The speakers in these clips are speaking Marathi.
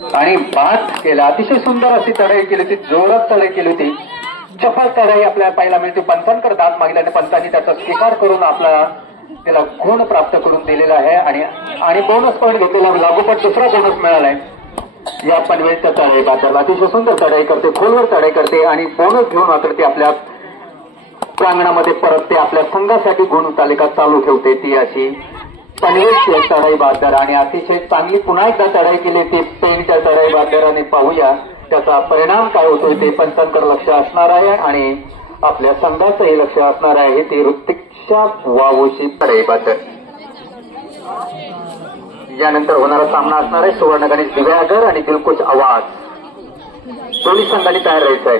आणि बाद केला. अतिशय सुंदर अशी चढाई केली होती, जोरात चढाई केली होती. चपळ चढाई आपल्याला पाहायला मिळते. पंचांकडे दाद मागल्याने पंचांनी त्याचा स्वीकार करून आपला त्याला गुण प्राप्त करून दिलेला आहे आणि बोनस पॉईंट घेतलेला लागोपाठ दुसरा बोनस मिळालाय या पनवेलच्या चढाई बादल. अतिशय सुंदर चढाई करते, खोलवर चढाई करते आणि बोनस घेऊन मात्र ते आपल्या प्रांगणामध्ये परत ते आपल्या संघासाठी गुण तालिका चालू ठेवते. ती अशी पनवेलची चढाई बादल आणि अतिशय चांगली पुन्हा एकदा चढाई केली ती पेनच्या चढाई बादल. आणि पाहूया त्याचा परिणाम काय होतोय ते पंचांकडे लक्ष असणार आहे आणि आपल्या संघाचंही लक्ष असणार आहे. ती ऋतिक्षा वावोशी चढाई बादल. यानंतर होणारा सामना असणार आहे सुवर्णगणेश दिव्यागर आणि दिलकुश आवाज. दोन्ही संघांनी तयार राहायचं आहे.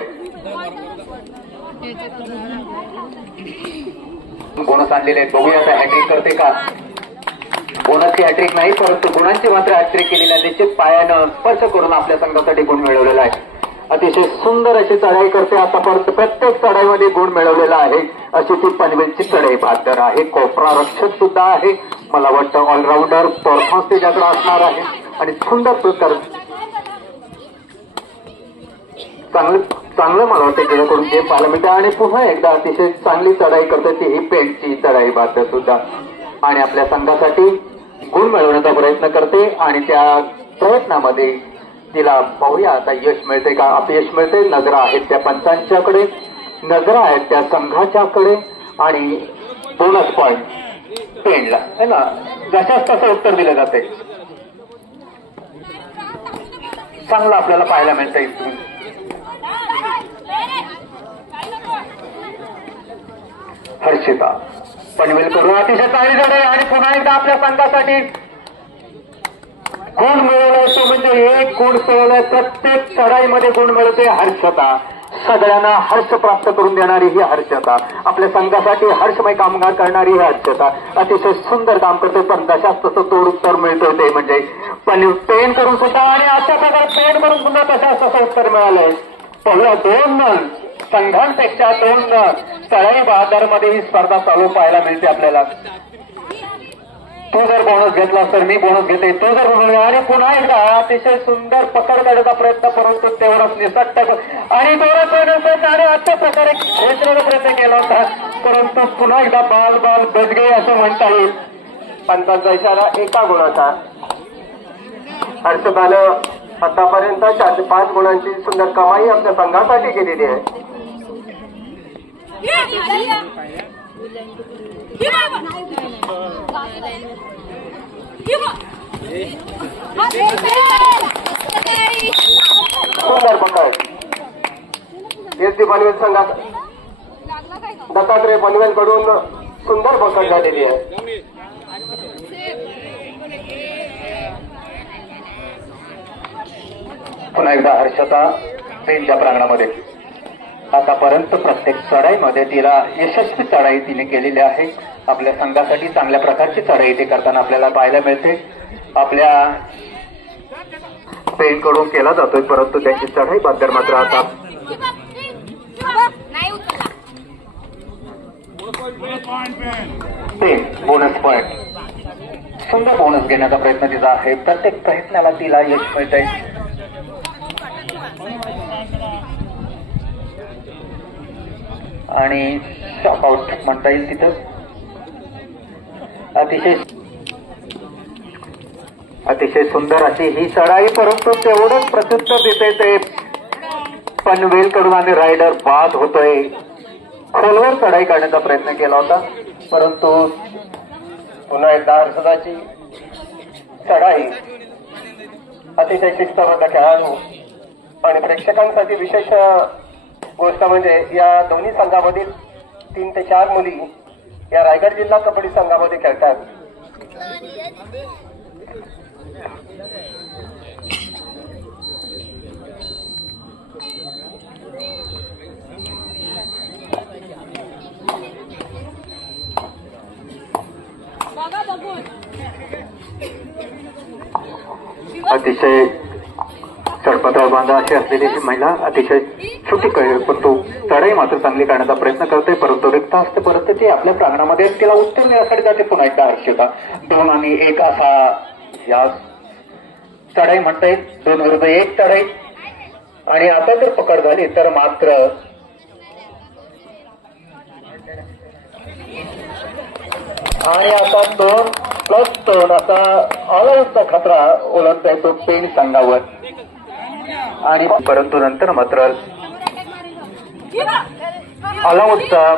बोनस आणलेले आहेत, बघूया आता हॅट्रिक करते का. बोनसची हॅट्रिक नाही परंतु गुणांची मात्र हॅट्रिक केलेल्या निश्चित पायानं स्पर्श करून आपल्या संघासाठी गुण मिळवलेला आहे. अतिशय सुंदर अशी चढाई करते. आतापर्यंत प्रत्येक चढाईमध्ये गुण मिळवलेला आहे अशी ती पनवेलची चढाई बहादर आहे. कोपरा रक्षक सुद्धा आहे. मला वाटतं ऑलराऊंडर परफॉर्मन्स त्याच्याकडे असणार आहे आणि सुंदर प्रकार चांगलं मला वाटतं त्याच्याकडून गेम पाहायला मिळते. आणि पुन्हा एकदा अतिशय चांगली चढाई करते ती ही पेंटची चढाई बहादर सुद्धा आणि आपल्या संघासाठी गुण मिळवण्याचा प्रयत्न करते आणि त्या प्रयत्नामध्ये तिला पाहूया आता यश मिळते का अपयश मिळते. नजरा आहेत त्या पंचांच्याकडे, नजरा आहेत त्या संघाच्याकडे आणि बोनस पॉईंट पेंडला है ना. जशाच तसं उत्तर दिलं जाते. चांगलं आपल्याला पाहायला मिळतं इथून. हर्षिता पनवेल करून अतिशय चांगली चढाई आणि पुन्हा एकदा आपल्या संघासाठी गुण मिळवलाय. तो म्हणजे एक गुण मिळवलाय. प्रत्येक चढाईमध्ये गुण मिळवते हर्षता. सगळ्यांना हर्ष प्राप्त करून देणारी ही हर्षता, आपल्या संघासाठी हर्षमय कामगार करणारी ही हर्षता अतिशय सुंदर काम करते. पण तशाच तसं तोड उत्तर मिळतं ते म्हणजे पण पेन करून सुद्धा आणि अशा प्रकारे पेन करून सुद्धा तशाच तसं उत्तर मिळालंय. पहिल्या 2 संघांपेक्षा 2 चढाई बहादरमध्ये ही स्पर्धा चालू पाहायला मिळते आपल्याला. तो जर बोनस घेतला तर मी बोनस घेते, तो जर आणि पुन्हा एकदा अतिशय सुंदर पकड काढण्याचा प्रयत्न परंतु तेवढाच निसट्ट आणि दोन आणि अशा प्रकारे खेचण्याचा प्रयत्न केला होता परंतु पुन्हा एकदा बाल बजगे असं म्हणता येईल. पंचांचा इशारा एका गुणाचा. हर्षदानं आतापर्यंत 405 गुणांची सुंदर कमाई आपल्या संघासाठी केलेली आहे. सुंदर पकड एसटी पनवेल संघात दत्तात्रय पनवेल कडून सुंदर पकड झालेली आहे. पुन्हा एकदा हर्षता पेनच्या प्रांगणामध्ये आतापर्यंत प्रत्येक चढाईमध्ये तिला यशस्वी चढाई तिने केलेली आहे. आपल्या संघासाठी चांगल्या प्रकारची चढाई ते करताना आपल्याला पाहायला मिळते. आपल्या पेन कडून केला जातोय परंतु त्यांची चढाई बहादर मात्र आता पेन बोनस पॉईंट. सुंदर बोनस घेण्याचा प्रयत्न तिचा आहे. प्रत्येक प्रयत्नाला तिला यश मिळतंय. आणि शॉकआउट म्हणता येईल तिथं. अतिशय सुंदर अशी ही चढाई परंतु तेवढंच प्रसिद्ध देते ते पनवेल कडून आणि रायडर बाद होतोय. खोलवर चढाई करण्याचा प्रयत्न केला होता परंतु पुन्हा एकदा हर्षदाची चढाई. अतिशय शिस्तबद्ध खेळाडू आणि प्रेक्षकांसाठी विशेष गोष्ट म्हणजे या दोन्ही संघामधील 3 ते 4 मुली या रायगड जिल्हा कबड्डी संघामध्ये खेळतात. अतिशय चढपत्रावर बांधा अशी असलेली ही महिला अतिशय छोटी परंतु चढाई मात्र चांगली करण्याचा प्रयत्न करते परंतु रिक्त असते परत ती आपल्या प्रांगणामध्ये तिला उत्तर मिळण्यासाठी जाते. पुन्हा एकदा हर्षिता 2 आणि 1 असा या चढाई म्हणता येईल, 2 विरुद्ध 1 चढाई. आणि आता जर पकड झाली तर मात्र आणि आता 2+2 असा ऑलआउटचा खतरा ओलांडता येतो पेण संघावर. आणि परंतु नंतर मात्र ऑलआउटचा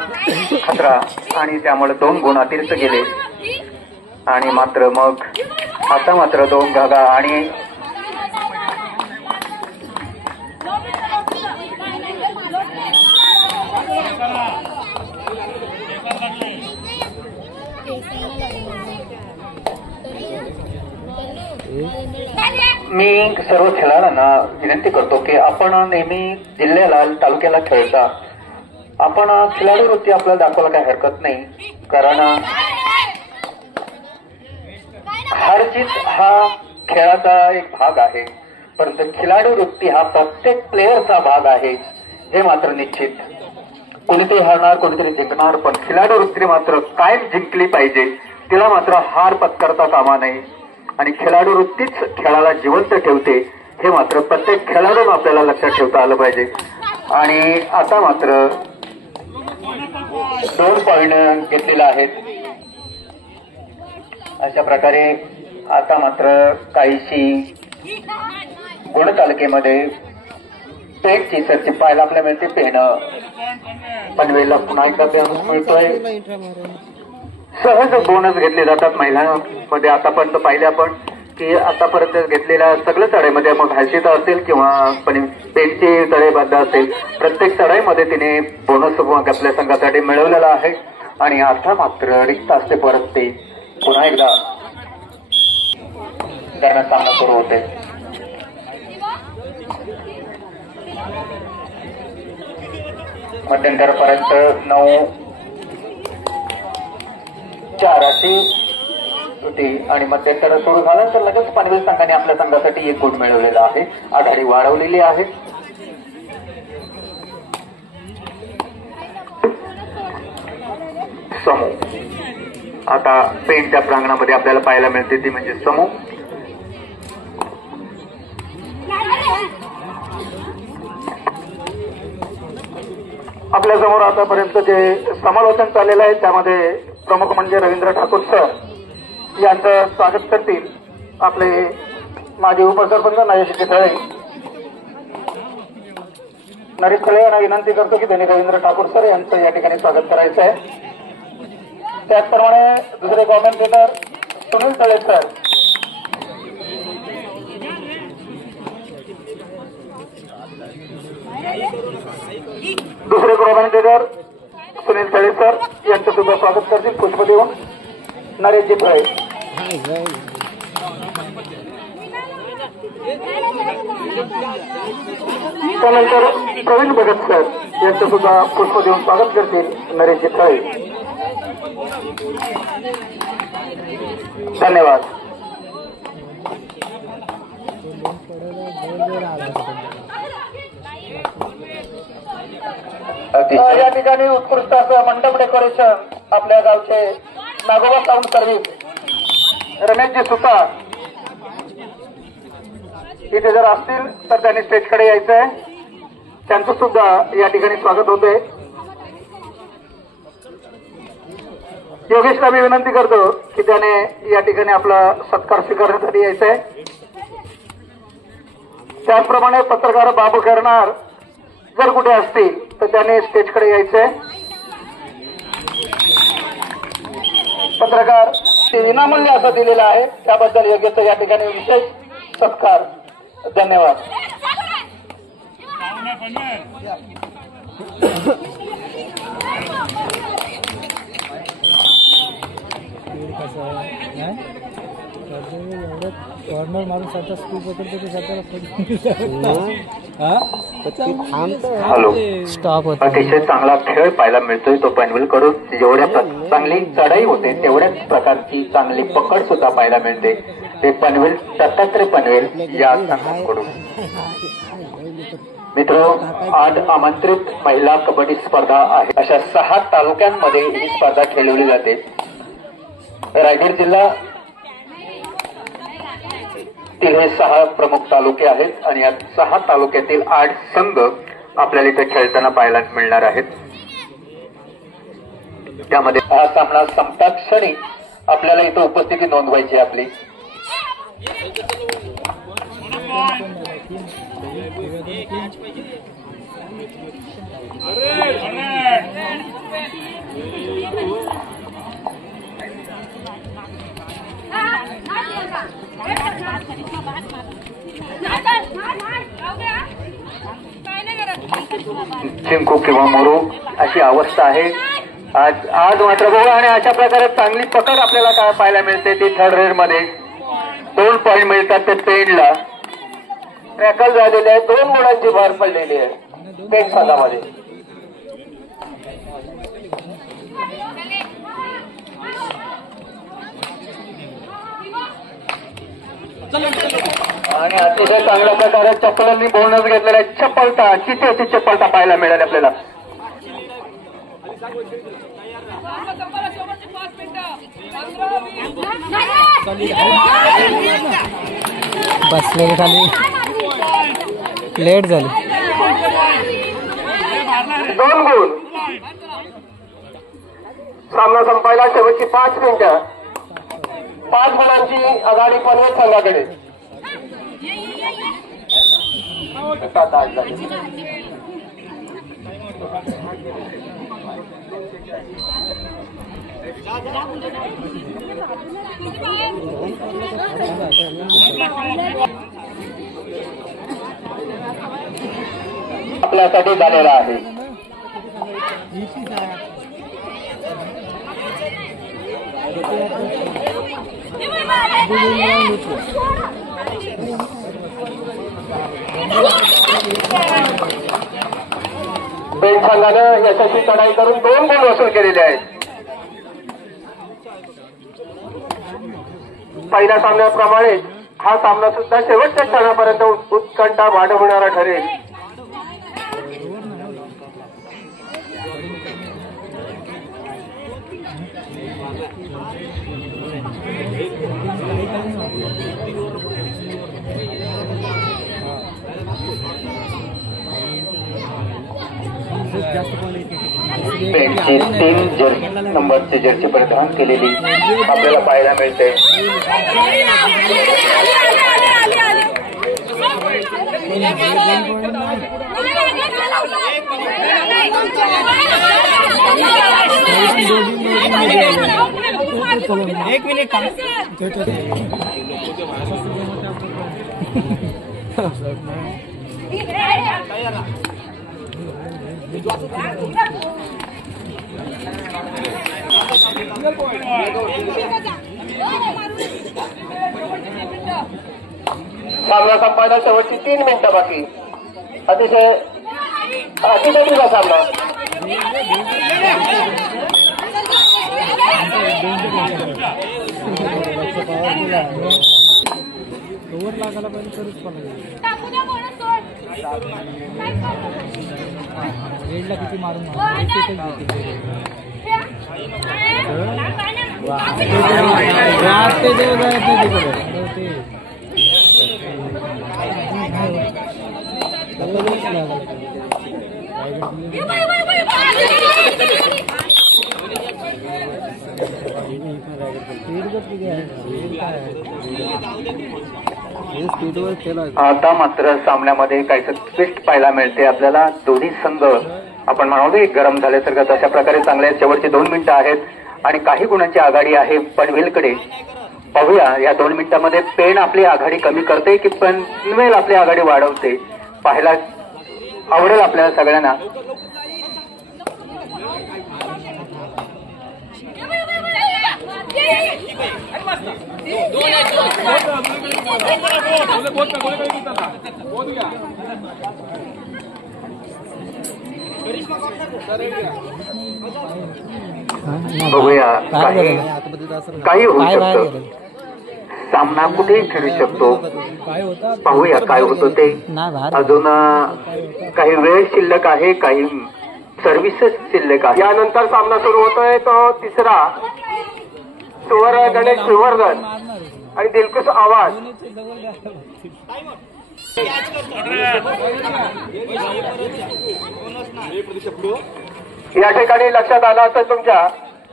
खतरा आणि त्यामुळे 2 गुण अतिरिक्त गेले. आणि मात्र मग आता मात्र 2 धागा आणि मी सर्व खेळाडूंना विनंती करतो की आपण नेहमी जिल्ह्याला तालुक्याला खेळता आपण खिलाडू वृत्ती आपल्याला दाखवायला काही हरकत नाही. कारण हार जीत हा खेळाचा एक भाग आहे, परंतु खिलाडू वृत्ती हा प्रत्येक प्लेयरचा भाग आहे हे मात्र निश्चित. कोणीतरी हारणार कोणीतरी जिंकणार, पण खिलाडू वृत्ती मात्र कायम जिंकली पाहिजे, तिला मात्र हार पत्करता कामा नये. आणि खिलाडू वृत्तीच खेळाला जिवंत ठेवते हे मात्र प्रत्येक खेळाडून आपल्याला लक्षात ठेवता आलं पाहिजे. आणि आता मात्र 2 पॉइंट घेतलेले आहेत. अशा प्रकारे आता मात्र काहीशी गुणतालिकेमध्ये पेठची सरची पाहायला आपल्याला मिळते. पेण पनवेलला पुन्हा एकदा बोनस मिळतोय. सहज बोनस घेतले जातात महिलांमध्ये. आतापर्यंत पाहिले आपण की आतापर्यंत घेतलेल्या सगळ्या चढाईमध्ये मग हर्षिता असेल किंवा पेणची चढाईबद्ध असेल, प्रत्येक चढाईमध्ये तिने बोनस आपल्या संघासाठी मिळवलेला आहे. आणि आता मात्र रिक्त असते परत ते पुन्हा एकदा दरम्यान सामना सुरू होते. मध्यंतरपर्यंत 9-4 अशी होती. आणि मध्यंतर सुरू झालं तर लगेच पनवेल संघाने आपल्या संघासाठी 1 गुण मिळवलेला आहे. आघाडी वाढवलेली आहे. समूह आता पेणच्या प्रांगणामध्ये आपल्याला पाहायला मिळते ती म्हणजे समूह. आपल्या समोर आतापर्यंत जे समालोचन चाललेलं आहे त्यामध्ये प्रमुख म्हणजे रवींद्र ठाकूर सर यांचं स्वागत करतील आपले माजी उपसरपंच नरेश चितळे. नरेश चितळे यांना विनंती करतो की त्यांनी रवींद्र ठाकूर सर यांचं या ठिकाणी स्वागत करायचं आहे. त्याचप्रमाणे दुसरे कॉमेंटेटर सुनील तळे सर, दुसरे कॉमेंटेटर सुनील तळे सर यांचं सुद्धा स्वागत करतील पुष्प देऊन नरेशजी तळे. त्यानंतर प्रवीण भगत सर यांचं सुद्धा पुष्प देऊन स्वागत करतील नरेशजी तळे. धन्यवाद. या ठिकाणी उत्कृष्ट असं मंडप डेकोरेशन आपल्या गावचे नागोबा साऊंड सर्व्हिस रमेशजी सुतार इथे जर असतील तर त्यांनी स्टेजकडे यायचं आहे. त्यांचं सुद्धा या ठिकाणी स्वागत होते. योगेशला मी विनंती करतो की त्याने या ठिकाणी आपला सत्कार स्वीकारण्यासाठी यायचं आहे. त्याचप्रमाणे पत्रकार बाबू करणार जर कुठे असतील तर त्याने स्टेजकडे यायचं आहे. पत्रकार ते विनामूल्य असं दिलेलं आहे त्याबद्दल योगेशचा या ठिकाणी विशेष सत्कार. धन्यवाद. कॉर्नर मारून स्वतः स्कूल पकडतो ते हॅलो स्टॉप होता. अतिशय चांगला खेळ पाहायला मिळतोय तो पनवेल कडून. जेवढ्या चांगली चढाई होते तेवढ्याच प्रकारची चांगली पकड सुद्धा पाहायला मिळते ते पनवेल दत्तात्रय पनवेल या संघाकडून. मित्र आज आमंत्रित महिला कबड्डी स्पर्धा आहे. अशा 6 तालुक्यांमध्ये ही स्पर्धा खेळवली जाते. रायगड जिल्हा तील हे 6 प्रमुख तालुके आहेत आणि या 6 तालुक्यातील 8 संघ आपल्याला इथे खेळताना पाहायला मिळणार आहेत. त्यामध्ये हा सामना संपता क्षणी आपल्याला इथं उपस्थिती नोंदवायची आपली. चिंकू किंवा मोरू अशी अवस्था आहे आज मात्र बघू. आणि अशा प्रकारे चांगली पकड आपल्याला काय पाहायला मिळते ती थर्ड रेड मध्ये 2 पॉईंट मिळतात ते पेनला. टॅकल झालेले आहे, 2 गुणांची भर पडलेली आहे पेन संघामध्ये. आणि अतिशय चांगल्या प्रकारे चप्पलांनी बोनस घेतलेला आहे. चप्पलता चितेची चप्पलता पाहायला मिळेल आपल्याला. बसले खाली लेट झाली. 2 गुण. सामना संपायला शेवटची 5 मिनिटं. 5 गुणांची आघाडी पनवेल संघाकडे. आपल्यासाठी झालेला आहे. पेन संघानं यशस्वी चढाई करून 2 गुण वसूल केलेले आहेत. पहिल्या सामन्याप्रमाणे हा सामना सुद्धा शेवटच्या क्षणापर्यंत उत्कंठा वाढवणारा ठरेल. पेनची 3 नंबरचे जर्सी परिधान केलेली आपल्याला पाहायला मिळते. एक मिनिट सामना संपायला शेवटची 3 मिनिटं बाकी. अतिशय तुझा सामना. ओव्हर लागायला पाहिजे तरच रेडला किती मारून आता मात्र सामन्यामध्ये काहीतरी ट्विस्ट पाहायला मिळते आपल्याला. दोन्ही संघ आपण म्हणालो गरम झाल्यासारखं तशा प्रकारे चांगले शेवटचे 2 मिनिटं आहेत आणि काही गुणांची आघाडी आहे पनवेलकडे. पाहूया या 2 मिनिटांमध्ये पेन आपली आघाडी कमी करते की पनवेल आपली आघाडी वाढवते. पाहायला आवडेल आपल्याला सगळ्यांना. बघूया काही होऊ शकतं. सामना कुठेही खेळू शकतो. पाहूया काय होतं ते. अजून काही वेळ शिल्लक आहे, काही सर्व्हिसेस शिल्लक आहे. यानंतर सामना सुरू होतोय तो तिसरा गणेश सुवर्धन आणि दिलखुश आवाज. या ठिकाणी लक्षात आलं असेल तुमच्या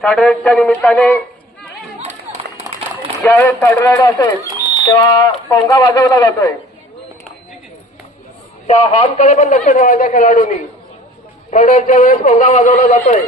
थर्ड रेडच्या निमित्ताने ज्यावेळेस थर्ड रेड असेल तेव्हा पोंगा वाजवला जातोय. त्या हॉर्नकडे पण लक्ष ठेवायच्या खेळाडूंनी. थर्ड रेडच्या वेळेस पोंगा वाजवला जातोय.